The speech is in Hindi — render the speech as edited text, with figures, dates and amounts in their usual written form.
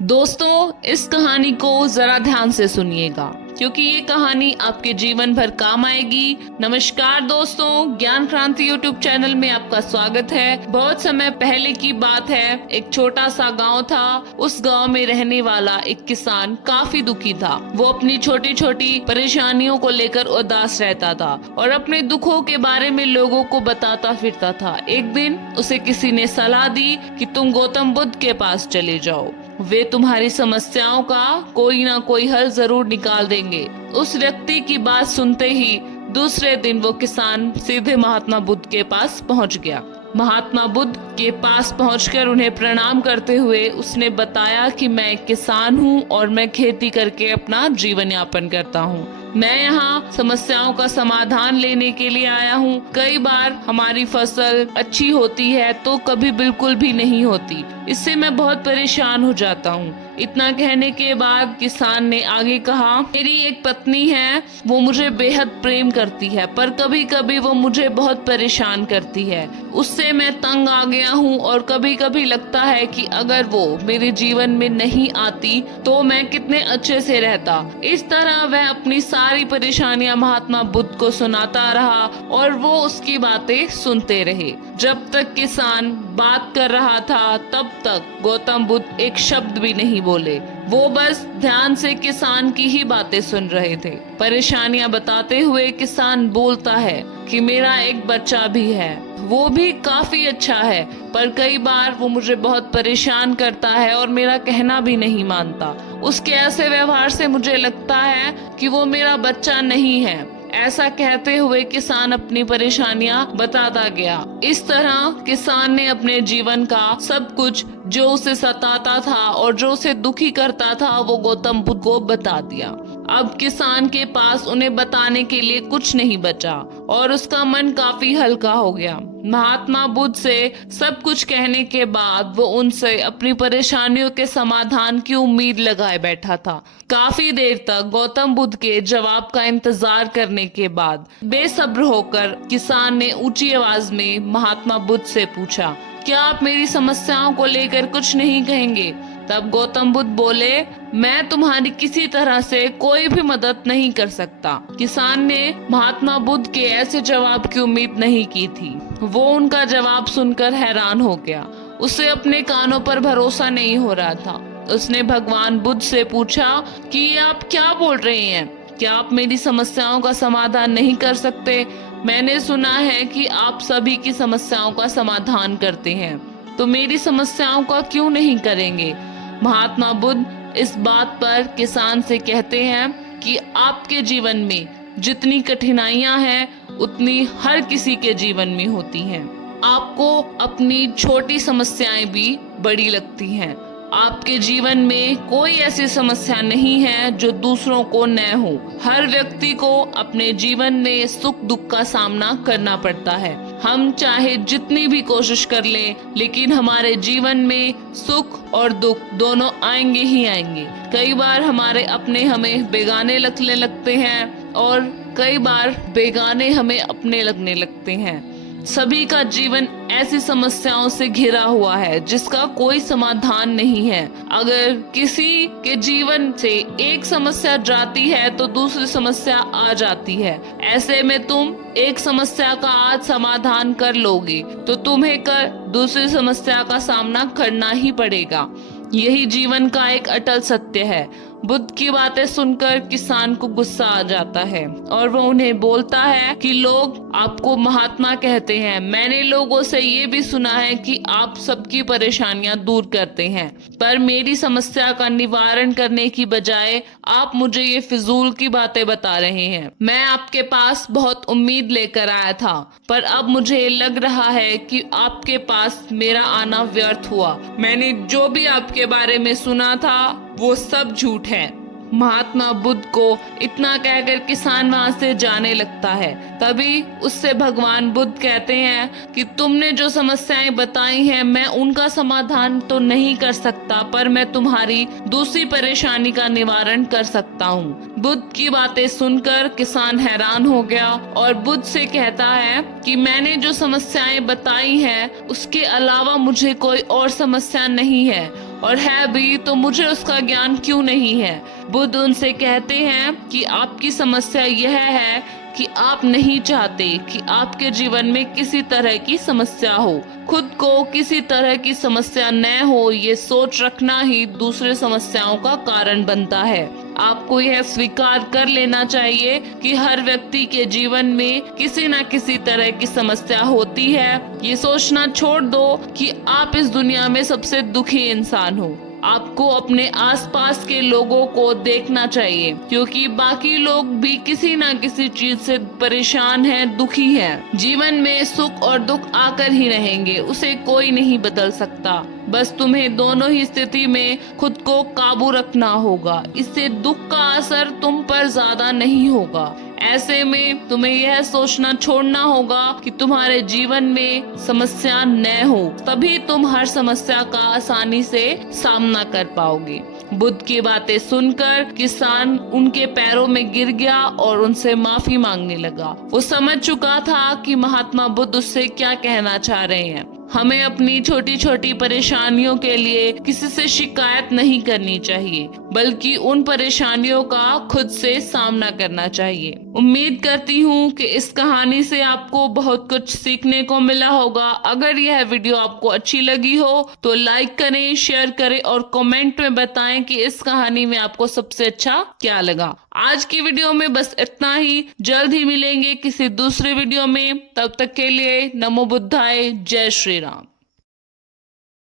दोस्तों, इस कहानी को जरा ध्यान से सुनिएगा क्योंकि ये कहानी आपके जीवन भर काम आएगी। नमस्कार दोस्तों, ज्ञान क्रांति यूट्यूब चैनल में आपका स्वागत है। बहुत समय पहले की बात है, एक छोटा सा गांव था। उस गांव में रहने वाला एक किसान काफी दुखी था। वो अपनी छोटी छोटी परेशानियों को लेकर उदास रहता था और अपने दुखों के बारे में लोगों को बताता फिरता था। एक दिन उसे किसी ने सलाह दी कि तुम गौतम बुद्ध के पास चले जाओ, वे तुम्हारी समस्याओं का कोई ना कोई हल जरूर निकाल देंगे। उस व्यक्ति की बात सुनते ही दूसरे दिन वो किसान सीधे महात्मा बुद्ध के पास पहुंच गया। महात्मा बुद्ध के पास पहुंचकर उन्हें प्रणाम करते हुए उसने बताया कि मैं एक किसान हूं और मैं खेती करके अपना जीवन यापन करता हूं। मैं यहाँ समस्याओं का समाधान लेने के लिए आया हूँ। कई बार हमारी फसल अच्छी होती है तो कभी बिल्कुल भी नहीं होती। इससे मैं बहुत परेशान हो जाता हूँ। इतना कहने के बाद किसान ने आगे कहा, मेरी एक पत्नी है, वो मुझे बेहद प्रेम करती है, पर कभी कभी वो मुझे बहुत परेशान करती है। उससे मैं तंग आ गया हूँ और कभी कभी लगता है कि अगर वो मेरे जीवन में नहीं आती तो मैं कितने अच्छे से रहता। इस तरह वह अपनी सारी परेशानियां महात्मा बुद्ध को सुनाता रहा और वो उसकी बातें सुनते रहे। जब तक किसान बात कर रहा था तब तक गौतम बुद्ध एक शब्द भी नहीं बोले। वो बस ध्यान से किसान की ही बातें सुन रहे थे। परेशानियां बताते हुए किसान बोलता है कि मेरा एक बच्चा भी है, वो भी काफी अच्छा है, पर कई बार वो मुझे बहुत परेशान करता है और मेरा कहना भी नहीं मानता। उसके ऐसे व्यवहार से मुझे लगता है कि वो मेरा बच्चा नहीं है। ऐसा कहते हुए किसान अपनी परेशानियां बताता गया। इस तरह किसान ने अपने जीवन का सब कुछ जो उसे सताता था और जो उसे दुखी करता था वो गौतम बुद्ध को बता दिया। अब किसान के पास उन्हें बताने के लिए कुछ नहीं बचा और उसका मन काफी हल्का हो गया। महात्मा बुद्ध से सब कुछ कहने के बाद वो उनसे अपनी परेशानियों के समाधान की उम्मीद लगाए बैठा था। काफी देर तक गौतम बुद्ध के जवाब का इंतजार करने के बाद बेसब्र होकर किसान ने ऊंची आवाज में महात्मा बुद्ध से पूछा, क्या आप मेरी समस्याओं को लेकर कुछ नहीं कहेंगे? तब गौतम बुद्ध बोले, मैं तुम्हारी किसी तरह से कोई भी मदद नहीं कर सकता। किसान ने महात्मा बुद्ध के ऐसे जवाब की उम्मीद नहीं की थी। वो उनका जवाब सुनकर हैरान हो गया। उसे अपने कानों पर भरोसा नहीं हो रहा था। उसने भगवान बुद्ध से पूछा कि आप क्या बोल रहे हैं? क्या आप मेरी समस्याओं का समाधान नहीं कर सकते? मैंने सुना है कि आप सभी की समस्याओं का समाधान करते हैं, तो मेरी समस्याओं का क्यों नहीं करेंगे? महात्मा बुद्ध इस बात पर किसान से कहते हैं कि आपके जीवन में जितनी कठिनाइयां हैं उतनी हर किसी के जीवन में होती हैं। आपको अपनी छोटी समस्याएं भी बड़ी लगती हैं। आपके जीवन में कोई ऐसी समस्या नहीं है जो दूसरों को न हो। हर व्यक्ति को अपने जीवन में सुख दुख का सामना करना पड़ता है। हम चाहे जितनी भी कोशिश कर लें, लेकिन हमारे जीवन में सुख और दुख दोनों आएंगे ही आएंगे। कई बार हमारे अपने हमें बेगाने लगने लगते हैं और कई बार बेगाने हमें अपने लगने लगते हैं। सभी का जीवन ऐसी समस्याओं से घिरा हुआ है जिसका कोई समाधान नहीं है। अगर किसी के जीवन से एक समस्या जाती है तो दूसरी समस्या आ जाती है। ऐसे में तुम एक समस्या का आज समाधान कर लोगे तो तुम्हें कर दूसरी समस्या का सामना करना ही पड़ेगा। यही जीवन का एक अटल सत्य है। बुद्ध की बातें सुनकर किसान को गुस्सा आ जाता है और वो उन्हें बोलता है कि लोग आपको महात्मा कहते हैं। मैंने लोगों से ये भी सुना है कि आप सबकी परेशानियां दूर करते हैं, पर मेरी समस्या का निवारण करने की बजाय आप मुझे ये फिजूल की बातें बता रहे हैं। मैं आपके पास बहुत उम्मीद लेकर आया था, पर अब मुझे लग रहा है कि आपके पास मेरा आना व्यर्थ हुआ। मैंने जो भी आपके बारे में सुना था वो सब झूठ है। महात्मा बुद्ध को इतना कहकर किसान वहां से जाने लगता है। तभी उससे भगवान बुद्ध कहते हैं कि तुमने जो समस्याएं बताई हैं मैं उनका समाधान तो नहीं कर सकता, पर मैं तुम्हारी दूसरी परेशानी का निवारण कर सकता हूँ। बुद्ध की बातें सुनकर किसान हैरान हो गया और बुद्ध से कहता है कि मैंने जो समस्याएं बताई हैं उसके अलावा मुझे कोई और समस्या नहीं है और है भी तो मुझे उसका ज्ञान क्यों नहीं है। बुद्ध उनसे कहते हैं कि आपकी समस्या यह है कि आप नहीं चाहते कि आपके जीवन में किसी तरह की समस्या हो। खुद को किसी तरह की समस्या न हो, ये सोच रखना ही दूसरे समस्याओं का कारण बनता है। आपको यह स्वीकार कर लेना चाहिए कि हर व्यक्ति के जीवन में किसी न किसी तरह की समस्या होती है। ये सोचना छोड़ दो कि आप इस दुनिया में सबसे दुखी इंसान हो। आपको अपने आसपास के लोगों को देखना चाहिए, क्योंकि बाकी लोग भी किसी न किसी चीज से परेशान हैं, दुखी हैं। जीवन में सुख और दुख आकर ही रहेंगे, उसे कोई नहीं बदल सकता। बस तुम्हें दोनों ही स्थिति में खुद को काबू रखना होगा। इससे दुख का असर तुम पर ज्यादा नहीं होगा। ऐसे में तुम्हें यह सोचना छोड़ना होगा कि तुम्हारे जीवन में समस्या न हो, तभी तुम हर समस्या का आसानी से सामना कर पाओगे। बुद्ध की बातें सुनकर किसान उनके पैरों में गिर गया और उनसे माफी मांगने लगा। वो समझ चुका था कि महात्मा बुद्ध उससे क्या कहना चाह रहे हैं। हमें अपनी छोटी छोटी परेशानियों के लिए किसी से शिकायत नहीं करनी चाहिए, बल्कि उन परेशानियों का खुद से सामना करना चाहिए। उम्मीद करती हूँ कि इस कहानी से आपको बहुत कुछ सीखने को मिला होगा। अगर यह वीडियो आपको अच्छी लगी हो तो लाइक करें, शेयर करें और कमेंट में बताएं कि इस कहानी में आपको सबसे अच्छा क्या लगा। आज की वीडियो में बस इतना ही। जल्द ही मिलेंगे किसी दूसरे वीडियो में। तब तक के लिए नमो बुद्धाय, जय श्री राम।